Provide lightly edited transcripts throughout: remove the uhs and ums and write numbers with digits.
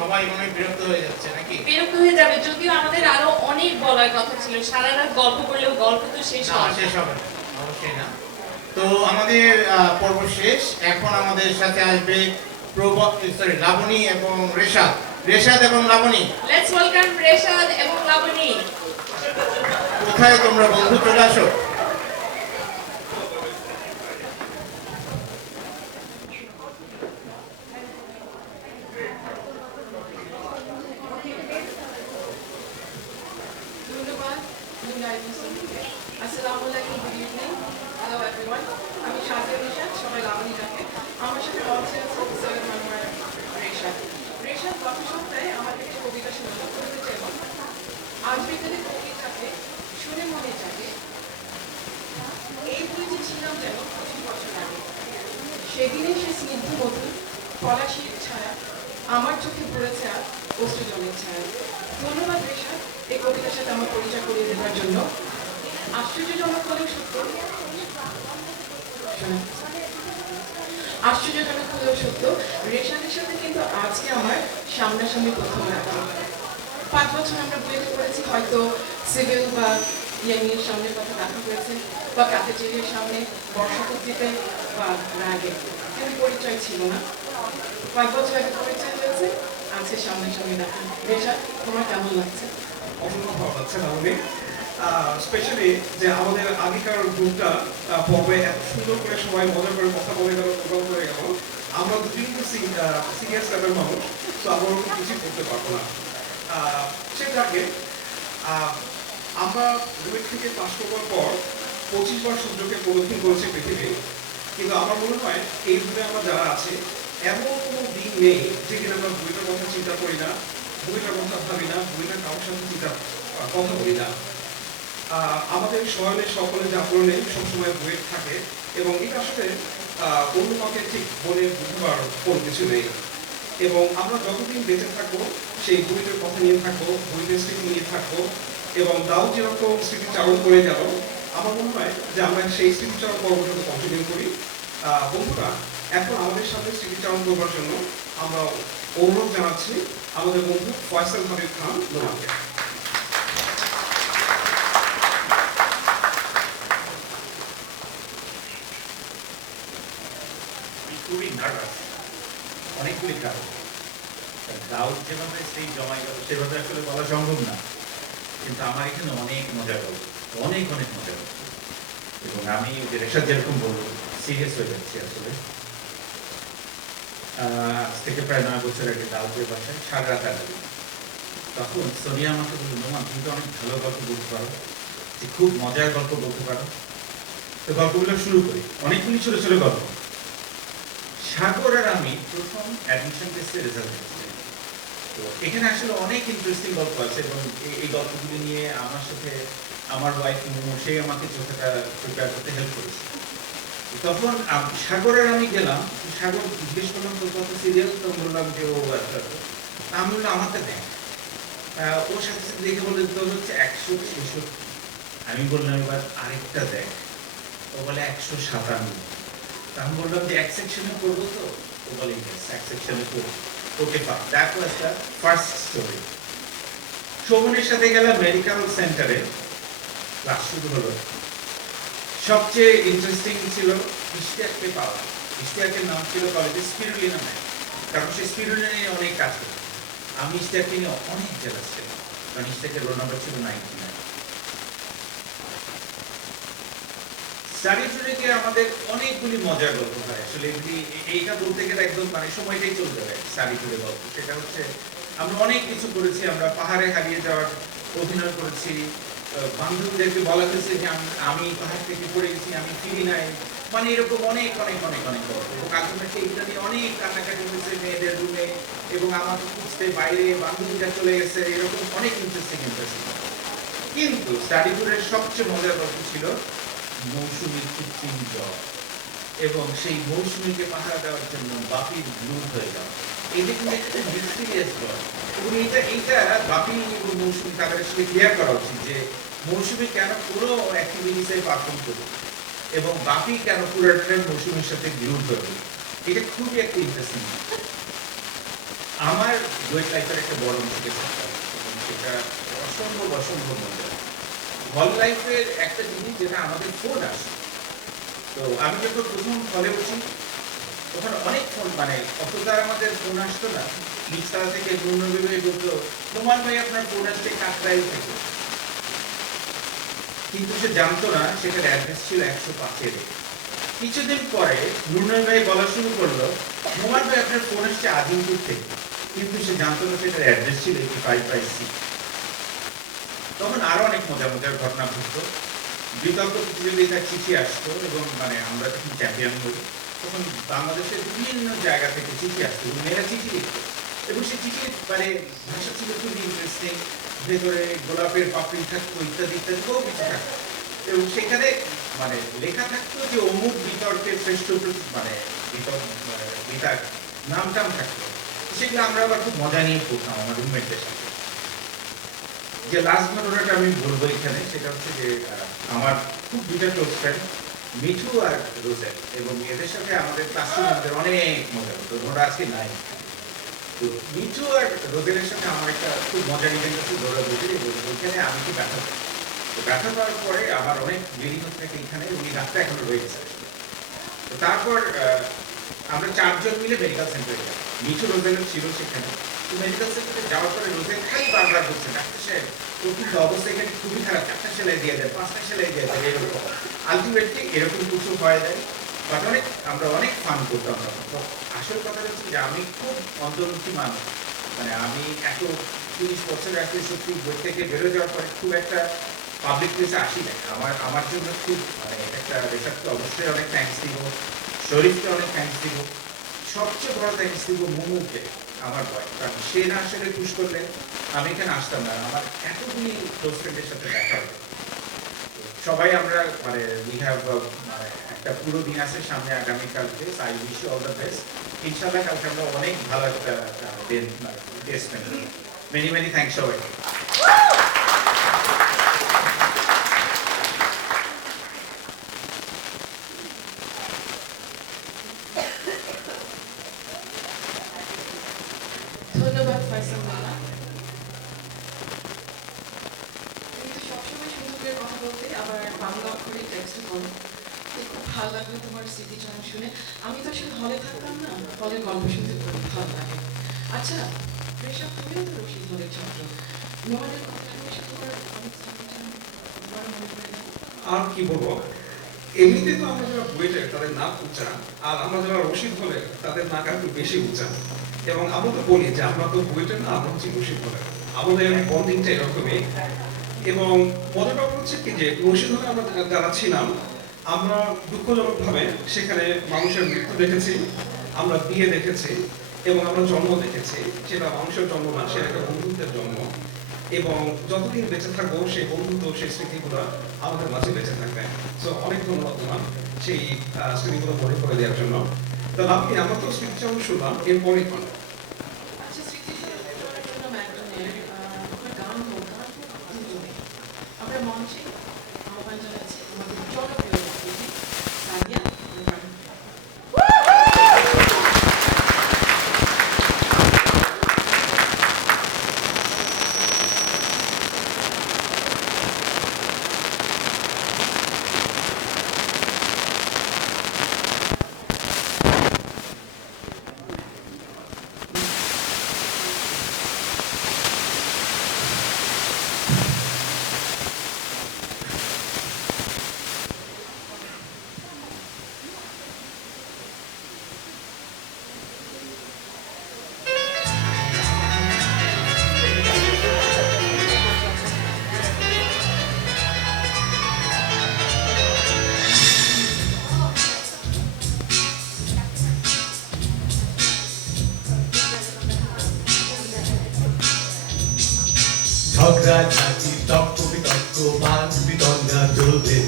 সবাই মনে হয় বিরক্ত হয়ে যাচ্ছে নাকি? বিরক্ত হয়ে যাবে, যদিও আমাদের আরো অনেক বলার কথা ছিল। সারা রাত গল্প করলেও গল্প তো শেষ না, হবে শেষ হবে না, অবশ্যই না। তো আমাদের পর্ব শেষ। এখন আমাদের সাথে আসবে লাবণী এবং রেশাদ। রেশাদ এবং লাবণী, লেটস ওয়েলকাম রেশাদ এবং লাবণী। কোথায় তোমরা বন্ধু? চলে আসো। ধন্যবাদ। আসসালামু আলাইকুম, গুড ইভিনিং, হ্যালো এভরিওয়ান। আমি সাদিয়া রেশাদ, সবাই লাবণী ডাকে। আমার সাথে মঞ্চে আছে সৈয়দ মনোয়ার রেশাদ। রেশাদ গত সপ্তাহে আমাকে একটা কবিতা শোনালো, কবিতা যেমন: আজ বিকেলে কবিতাকে শুনে মনে জাগে, এই বইতে ছিলাম যেন 25 বছর আগে। সেদিনে সে স্নিগ্ধ মধুর পলাশির ছায়া আমার চোখে পড়েছে আজ অশ্রুজলের ছায়া। ধন্যবাদ রেশাদ এই কবিতার সাথে আমার পরিচয় করিয়ে দেওয়ার জন্য। আশ্চর্যজনক হলেও সত্য, আশ্চর্যজনক হলেও সত্য, রেশাদের সাথে কিন্তু আজকে আমার সামনাসামনি প্রথম দেখা। 5 বছর আমরা বইতে পড়েছি, হয়তো সিভিল বা ইয়ামির সামনের কথা দেখা হয়েছে, বা ক্যাফেটেরিয়ার সামনে বর্ষপত্রিতে বা রাগে, কিন্তু পরিচয় ছিল না। 5 বছর আগে পরিচয় হয়েছে, আজকে সামনাসামনি দেখা। রেশাদ, তোমার কেমন লাগছে? অসম্ভব ভালো লাগছে তাহলে, স্পেশালি যে আমাদের আগেকার গ্রুপটা পর্বে এত সুন্দর করে সবাই মজা করে কথা বলে গেল, প্রোগ্রাম করে গেল। আমরা দুজন কিন্তু সিরিয়াস লেভেল মানুষ, তো আমরা ওরকম কিছুই করতে পারবো না। সেটা আগে আমরা বুয়েট থেকে পাশ করবার পর 25 বার সূর্যকে প্রদক্ষিণ করেছে পৃথিবী, কিন্তু আমার মনে হয় এই যুগে আমরা যারা আছে এমন কোনো দিন নেই যেদিন আমরা বইটার কথা চিন্তা করি না, বইটার কথা ভাবি না, বইটার কারোর সাথে কথা বলি না। আমাদের শহরের সকলে জাগরণে সবসময় বই থাকে, এবং এটা আসলে অন্য কাউকে ঠিক বলে বুঝবার কোনো কিছু নেই। এবং আমরা যতদিন বেঁচে থাকবো সেই বইটার কথা নিয়ে থাকবো, বইটার স্মৃতি নিয়ে থাকবো, এবং দাও যেরকম স্মৃতিচারণ করে গেল, আমার মনে হয় যে আমরা সেই স্মৃতিচারণ পরবর্তীতে কন্টিনিউ করি। বন্ধুরা, এখন আমাদের সাথে স্মৃতিচারণ করবার জন্য আমরা অনুরোধ জানাচ্ছি আমাদের বন্ধু ফয়সাল হাবিব খান নোমানকে। খুবই নার্ভাস, অনেকগুলি কারণ। দাউদ যেভাবে সেই জমা গেল সেভাবে আসলে বলা সম্ভব না, কিন্তু আমার এখানে অনেক মজা গেল, অনেক অনেক মজা গেল। এবং আমি যে রেশাদ যেরকম বলবো, সিরিয়াস হয়ে যাচ্ছি আসলে। আজ থেকে প্রায় 9 বছর আগে দাউদের বাসায় সারা রাত আগে তখন সোনিয়া আমাকে বলল, নোমান তুমি তো অনেক ভালো গল্প বলতে পারো, যে খুব মজার গল্প বলতে পারো, তো গল্পগুলো শুরু করি। অনেকগুলি ছোট ছোট গল্প। সাগর আর আমি প্রথম অ্যাডমিশন টেস্টে রেজাল্ট দিচ্ছি, তো এখানে আসলে অনেক ইন্টারেস্টিং গল্প আছে, এবং এই গল্পগুলি নিয়ে আমার সাথে আমার ওয়াইফ সে আমাকে চোখটা প্রিপেয়ার করতে হেল্প করেছে। তখন সাগর আর আমি গেলাম, সাগর জিজ্ঞেস করলাম তোর কত সিরিয়াল, তো বললাম যে ও আচ্ছা, আমি বললাম আমাকে দেখ। ওর সাথে সাথে দেখে বললে তোর হচ্ছে 166। আমি বললাম এবার আরেকটা দেখ। ও বলে 157। আমি বললাম যে এক সেকশনে করবো, তো ও বলে এক সেকশনে করবো। Okay fine, that was the first story. শোভনের সাথে গেলাম মেডিকেল সেন্টারে, ক্লাস শুরু হলো। সবচেয়ে ইন্টারেস্টিং ছিল ইশতিয়াককে পাওয়া। ইশতিয়াকের নাম ছিল কলেজে স্পিরুলিনা ম্যাম, কারণ সে স্পিরুলিনা নিয়ে অনেক কাজ করত। আমি ইশতিয়াককে নিয়ে অনেক জেলাস ছিলাম, কারণ ইশতিয়াকের রোল নাম্বার ছিল 99। স্টাডি ট্যুরে আমাদের অনেকগুলি মজার গল্প হয় আসলে। এইটা বলতে গেলে একদম মানে সময়টাই চলতে হয় স্টাডি ট্যুরে গল্প। সেটা হচ্ছে আমরা অনেক কিছু করেছি, আমরা পাহাড়ে হারিয়ে যাওয়ার অভিনয় করেছি, বান্ধবীদেরকে বলা হয়েছে যে আমি পাহাড় থেকে পড়ে গেছি, আমি ফিরি নাই, মানে এরকম অনেক অনেক অনেক অনেক গল্প। এবং আলটিমেটলি এইটা নিয়ে অনেক কান্নাকাটি হয়েছে মেয়েদের রুমে, এবং আমাকে খুঁজতে বাইরে বান্ধবীরা চলে গেছে, এরকম অনেক ইন্টারেস্টিং। কিন্তু স্টাডি ট্যুরের সবচেয়ে মজার গল্প ছিল মৌসুমীর কৃত্রিম জ্বর, এবং সেই মৌসুমীকে পাহারা দেওয়ার জন্য বাপির ব্লুড হয়ে যাওয়া। এটা কিন্তু একটা মিস্টিরিয়াস জ্বর, এবং এইটা বাপি এবং মৌসুমী তাদের আসলে ক্লিয়ার করা উচিত যে মৌসুমী কেন পুরো অ্যাক্টিভিটিসে পারফর্ম করবে, এবং বাপি কেন পুরোটা মৌসুমীর সাথে ব্লুড হয়ে। এটা খুবই একটা ইন্টারেস্টিং। আমার ডুয়েট লাইফের একটা বড় অংশ থাকতাম এবং সেটা অসম্ভব অসম্ভব মজা। হল লাইফের একটা জিনিস যেটা আমাদের ফোন আসে, তো আমি যখন প্রথম হলে উঠি তখন অনেক ফোন, মানে অতটা আমাদের ফোন আসতো না। নিচতলা থেকে নুরনবী বলতো, নোমান ভাই আপনার ফোন আসছে কাকরাইল থেকে, কিন্তু সে জানতো না সেটার অ্যাড্রেস ছিল 105-এর। কিছুদিন পরে নুরনবী ভাই বলা শুরু করলো, নোমান ভাই আপনার ফোন আসছে আজিমপুর থেকে, কিন্তু সে জানতো না সেটার অ্যাড্রেস ছিল 85/C। তখন আরো অনেক মজার মজার ঘটনা ঘটতো। বিতর্ক প্রতিযোগিতার চিঠি আসতো এবং মানে আমরা যখন চ্যাম্পিয়ন হই তখন বাংলাদেশের বিভিন্ন জায়গা থেকে চিঠি আসতো এবং মেয়েরা চিঠি লিখতো এবং সেই চিঠির মানে ভাষা ছিল খুবই ইন্টারেস্টিং। ভেতরে গোলাপের পাপড়ি থাকতো, ইত্যাদি ইত্যাদি বহু কিছু থাকতো এবং সেখানে মানে লেখা থাকতো যে অমুক বিতর্কের শ্রেষ্ঠ মানে বিতর্ক নাম টাম থাকতো। সেগুলো আমরা আবার খুব মজা নিয়ে পড়তাম আমার রুমমেটদের সাথে। যে লাস্ট ঘটনাটা আমি বলবো এখানে, সেটা হচ্ছে যে আমার খুব দুটা ক্লোজ ফ্রেন্ড মিঠু আর রোজেল, এবং এদের সাথে আমাদের ক্লাসরুমে আমাদের অনেক মজা হতো। ওরা আজকে নাই। তো মিঠু আর রোজেলের সাথে আমার একটা খুব মজার ইভেন্ট হচ্ছে দৌড়াদৌড়ি, এবং ওইখানে আমি কি ব্যথা পাই। তো ব্যথা পাওয়ার পরে আমার অনেক দেরি হতে থাকে এখানে, উনি রাস্তা এখনো রয়ে গেছে। তো তারপর আমরা 4 জন মিলে মেডিকেল সেন্টারে যাই। মিঠু রোজেলও ছিল সেখানে। তো মেডিকেল সেন্টারে যাওয়ার পরে রোজেল খালি বারবার বলছে, ডাক্তার সাহেব ওর কিন্তু অবস্থা এখানে খুবই খারাপ, 4টা সেলাই দিয়ে দেয়, 5টা সেলাই দিয়ে দেয়, এরকম। আলটিমেটলি এরকম কিছু হয়ে যায়, বাট আমরা অনেক ফান করতাম তখন। তো আসল কথা হচ্ছে যে আমি খুব অন্তর্মুখী মানুষ, মানে আমি এত 30 বছর আগে সত্যি বই থেকে বেরো যাওয়ার পরে খুব একটা পাবলিক প্লেসে আসি না। আমার জন্য খুব মানে একটা রেশাদকে অবশ্যই অনেক থ্যাঙ্কস দিব, শরীফকে অনেক থ্যাঙ্কস দিব, সবচেয়ে বড় থ্যাঙ্কস দিব মুমুকে, আমার ভয়। কারণ সে না আসলে পুশ করলে আমি এখানে আসতাম না। আমার এতগুলি ক্লোজ ফ্রেন্ডের সাথে দেখা হবে। সবাই আমরা মানে উই হ্যাভ মানে একটা পুরো দিন আছে সামনে আগামীকালকে। I wish you all the best. ইনশাআল্লাহ কালকে আমরা অনেক ভালো একটা দিন স্পেন্ড করব। মেনি মেনি থ্যাঙ্কস সবাইকে। ধন্যবাদ ফাইসাল মালা। কিন্তু সবসময় সুযোগের কথা বলতে আবার বাংলা অক্ষরে টেক্সট করো। খুব ভালো লাগলো তোমার স্মৃতিচারণ শুনে। আমি তো আসলে হলে থাকতাম না, হলের গল্প শুনতে খুব ভালো লাগে। আচ্ছা রেশাদ, তুমিও তো রশিদ হলের ছাত্র। নোমানের কথা শুনে এসে তোমার অনেক স্মৃতিচারণ তোমার মনে পড়ে গেল? আর কি বলবো, এমনিতে তো আমরা যারা বুয়েটের তাদের নাক উঁচা, আর আমরা যারা রশিদ হলে তাদের নাক একটু বেশি উঁচা। এবং আমরা তো বলি যে আমরা তো বুয়েটের না, আমরা হচ্ছি রশিদ হলে, আমাদের বন্ডিংটা এরকমই। এবং মজার ব্যাপার হচ্ছে কি যে রশিদ হলে আমরা যারা ছিলাম, আমরা দুঃখজনকভাবে সেখানে মানুষের মৃত্যু দেখেছি, আমরা বিয়ে দেখেছি এবং আমরা জন্ম দেখেছি। সেটা মানুষের জন্ম না, সেটা একটা বন্ধুত্বের জন্ম। এবং যতদিন বেঁচে থাকবো সেই বন্ধুত্ব, সেই স্মৃতিগুলো আমাদের মাঝে বেঁচে থাকবে। সো অনেক ধন্যবাদ তোমার সেই স্মৃতিগুলো মনে করে দেওয়ার জন্য। তো আপনি আমরা তো স্মৃতিচারণ শুনলাম, এরপরে কোন আচ্ছা স্মৃতিচারণের জন্য ম্যাকডোনের আপনার গান হোক, গান হোক দুজনে আমরা মঞ্চে আহ্বান জানাচ্ছি আমাদের জনপ্রিয় গায়িকা সাদিয়া রহমান। ঝগড়াঝাটি তর্ক বিতর্ক মান বিতণ্ডা চলবে,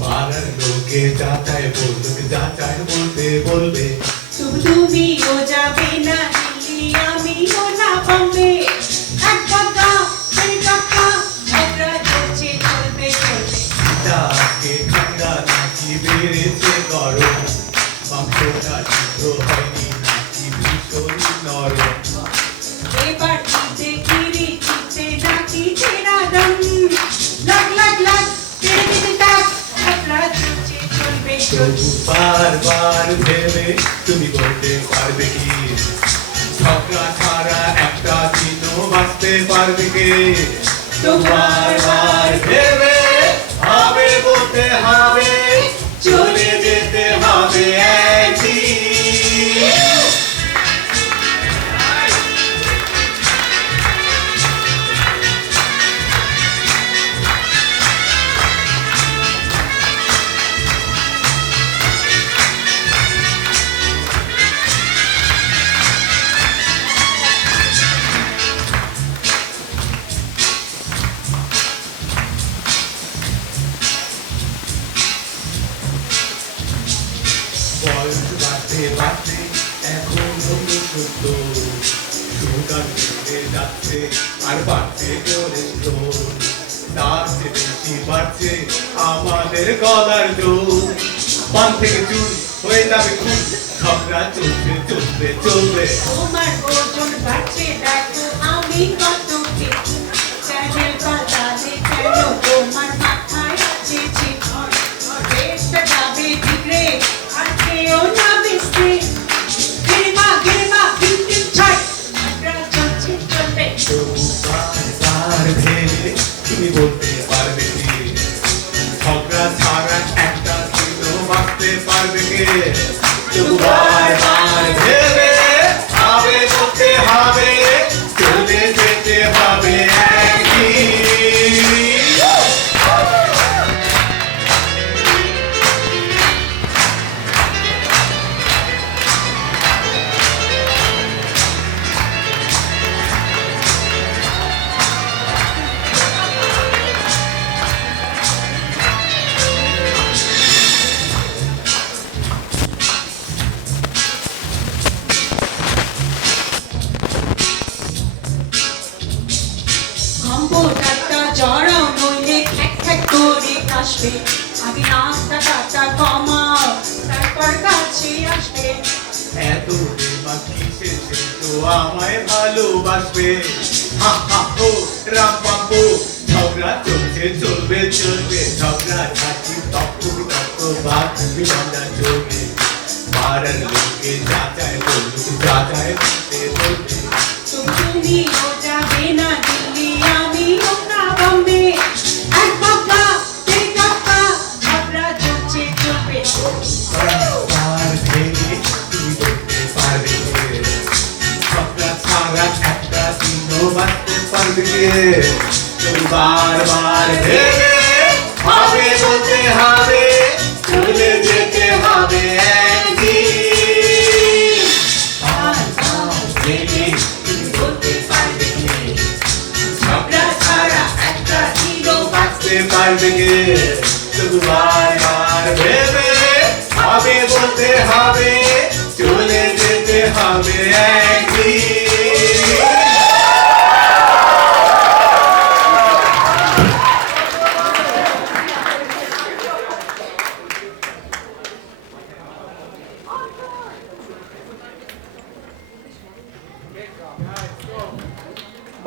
মারার লোকে যা চায় বলবে, যা চায় বলতে বলবে। তুমিও যাবে না দিল্লি, আমিও না বম্বে। এক কথা দুই কথা ঝগড়া চলছে চলবে চলবে। আজকে ঠান্ডা নাকি বেড়েছে গরম, মাংসটা সিদ্ধ হয়নি নাকি ভীষণ নরম। এ তোমার বার ভেবে হবে বলতে হবে চলে যেতে হবে একদিন বয়স বাড়তে বাড়তে এখন হলো সত্য সুগার বেড়ে যাচ্ছে আর বাড়ছে কোলেস্ট্রল তার চেয়ে বেশি বাড়ছে আমাদের গলার জোর পান থেকে চুল হয়ে যাবে খুন ঝগড়া চলবে চলবে চলবে তোমার ওজন বাড়ছে দেখো আমি কত fit। চ্যানেল পাল্টালে কেন তোমার মাথায় আছে চিপ রেটটা যাবে বিগড়ে আর কেউ না বেসতে গিরমা গিরমা বিউটি ছাড় আমরা চলছে চলবে বার ভেবে তুমি বলতে পারবে কি ঝগড়া ছাড়া একটা দিনও বাঁচতে পারবে কে দুবার বার ভেবে হবে বলতে হবে চলে যেতে হবে একদিন কম্পিউটারটা জড়াও নইলে খ্যাক খ্যাক করে আসবে আগে নাকটা কাটা কমাও তারপর কাছে আসবে এত বাকি শেষে তো আমায় ভালোবাসবে হা হা হো রাম বাবু ঝগড়া চলছে চলবে চলবে ঝগড়া ঝাঁকি তক্ক বিতক্ক বাদ বিবাদা চলবে পাড়ার লোকে যা চায় বলুক যা চায় বলতে বলবে তুমিও যাবে না দিল্লি আমিও না বম্বে এক বাবা দুই কাকা ঝগড়া চলছে চলবে আর ভেঙে তুমি বলতে পারবে ঝগড়া ছাড়া একটা দিনও বাঁচতে পারবে তুমি বারবার ভেবে হবে বলতে হবে চলে যেতে হবে একদিন বারবার ভেবে তুমি বলতে পারবে ঝগড়া ছাড়া একটা দিনও বাঁচতে পারবে তুমি বারবার ভেবে হবে বলতে হবে চলে যেতে হবে একদিন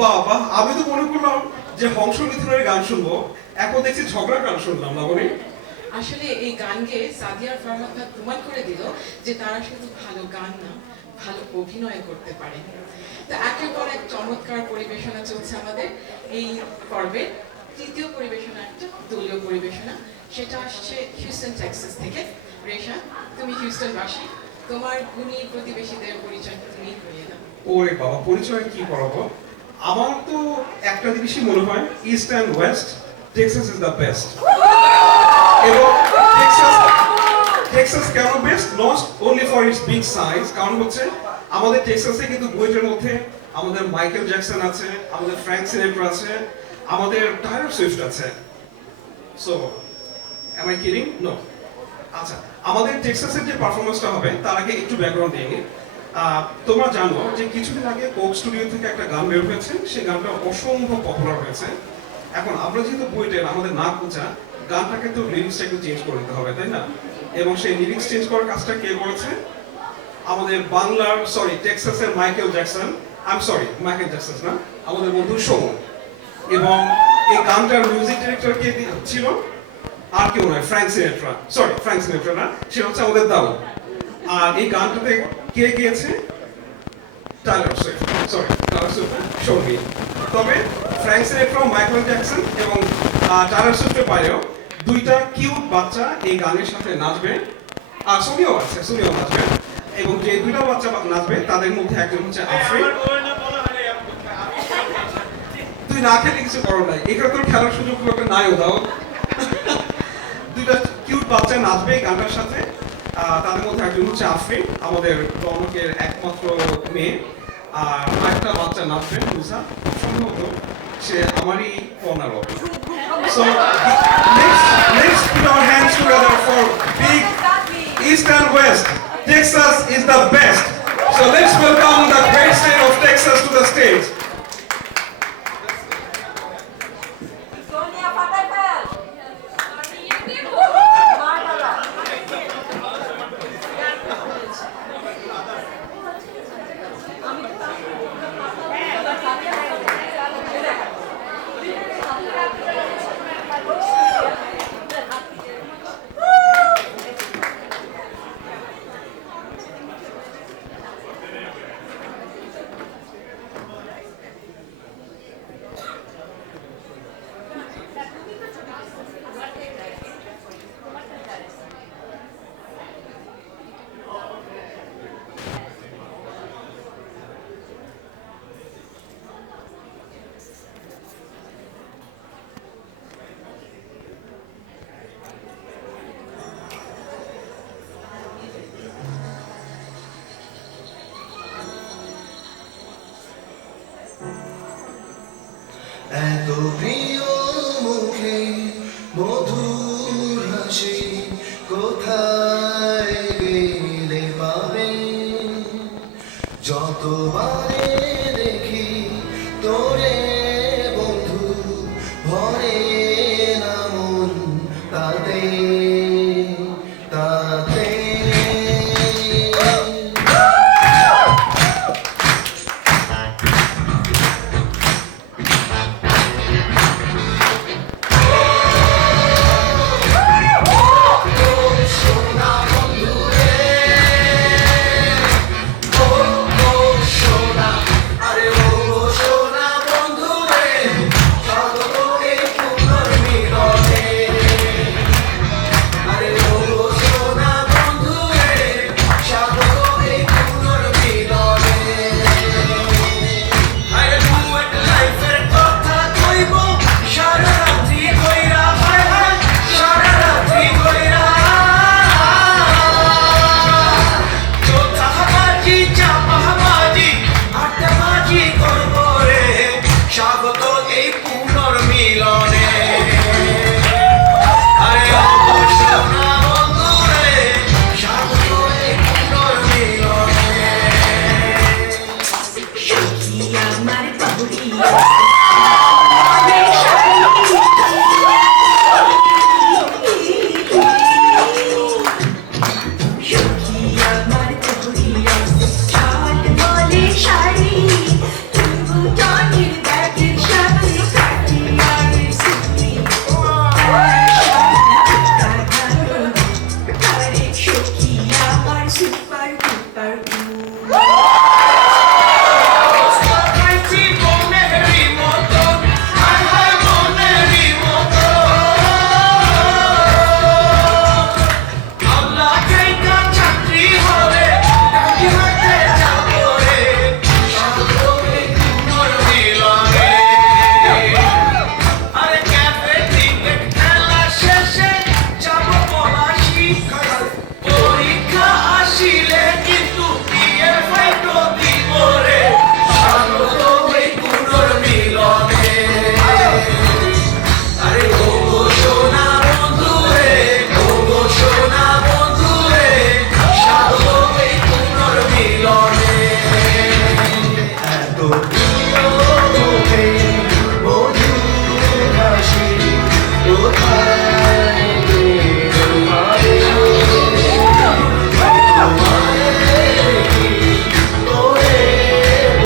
বাবা আমি তো মনে করলাম যে হংস মিথুনের গান শুনবো এখন দেখছি ঝগড়ার গান শুনলাম না বলি আসলে এই গান গেয়ে সাদিয়ার ফারহাদ ভাই প্রমাণ করে দিল যে তারা শুধু ভালো গান না ভালো অভিনয় করতে পারে তো একের পর এক চমৎকার পরিবেশনা চলছে আমাদের এই পর্বে তৃতীয় পরিবেশনা একটা দলীয় পরিবেশনা সেটা আসছে হিউস্টন টেক্সাস থেকে রেশা তুমি হিউস্টন বাসী তোমার গুণী প্রতিবেশীদের পরিচয় তুমি করিয়ে দাও ওরে বাবা পরিচয় কি করাবো আমার তো একটা জিনিসই মনে হয় east and West Texas is the best এবং টেক্সাস কেন best not only for its big size কারণ হচ্ছে আমাদের টেক্সাসে কিন্তু বুয়েটের মধ্যে আমাদের মাইকেল জ্যাকসন আছে আমাদের ফ্র্যাঙ্ক সিনেট্রা আছে আমাদের টাইলর সুইফট আছে so am I kidding no আচ্ছা আমাদের টেক্সাসের যে পারফরমেন্সটা হবে তার আগে একটু ব্যাকগ্রাউন্ড দিয়ে নিই তোমরা জানো যে কিছুদিন আগে কোক স্টুডিও থেকে একটা গান বের হয়েছে সেই গানটা অসম্ভব পপুলার হয়েছে এখন আমরা যেহেতু বুয়েটের আমাদের নাক উঁচা গানটাকে তো লিরিক্সটা একটু চেঞ্জ করে দিতে হবে তাই না এবং সেই লিরিক্স চেঞ্জ করার কাজটা কে করেছে আমাদের বাংলার টেক্সাসের মাইকেল জ্যাকসন মাইকেল জ্যাকসন না আমাদের বন্ধু সৌম এবং এই গানটার মিউজিক ডিরেক্টর কে ছিল আর কেউ নয় ফ্র্যাঙ্ক সিনেট্রা না সে হচ্ছে আমাদের দাও আর এই গানটাতে কে গিয়েছে Tyler Swift, sorry Tyler Swift সঙ্গী। তবে ফ্র্যাঙ্ক সিনাট্রা, মাইকেল জ্যাকসন এবং টাইলার সুইফটের বাইরেও দুইটা কিউট বাচ্চা এই গানের সাথে নাচবে। আর সোনিও নাচবে, এবং যে দুইটা বাচ্চা নাচবে তাদের মধ্যে একজন হচ্ছে আফরিন। তুই না খেলে কিছু করো নাই, এখানে তোর খেলার সুযোগ লোকে নাইও দাও। দুইটা কিউট বাচ্চা নাচবে এই গানটার সাথে। তাদের মধ্যে একজন হচ্ছে আফরিন, আমাদের রনকের একমাত্র মেয়ে, আর আরেকটা বাচ্চা নাচবে মুসা, সম্ভবত সে আমারই কর্নার হবে। So let's put our hands together for big East and West. Texas is the best. So let's welcome the great state of Texas to the stage. এত প্রিয় মুখে মধুর হাসি কোথায় গেলে পাবে, যতবারে দেখি তোরে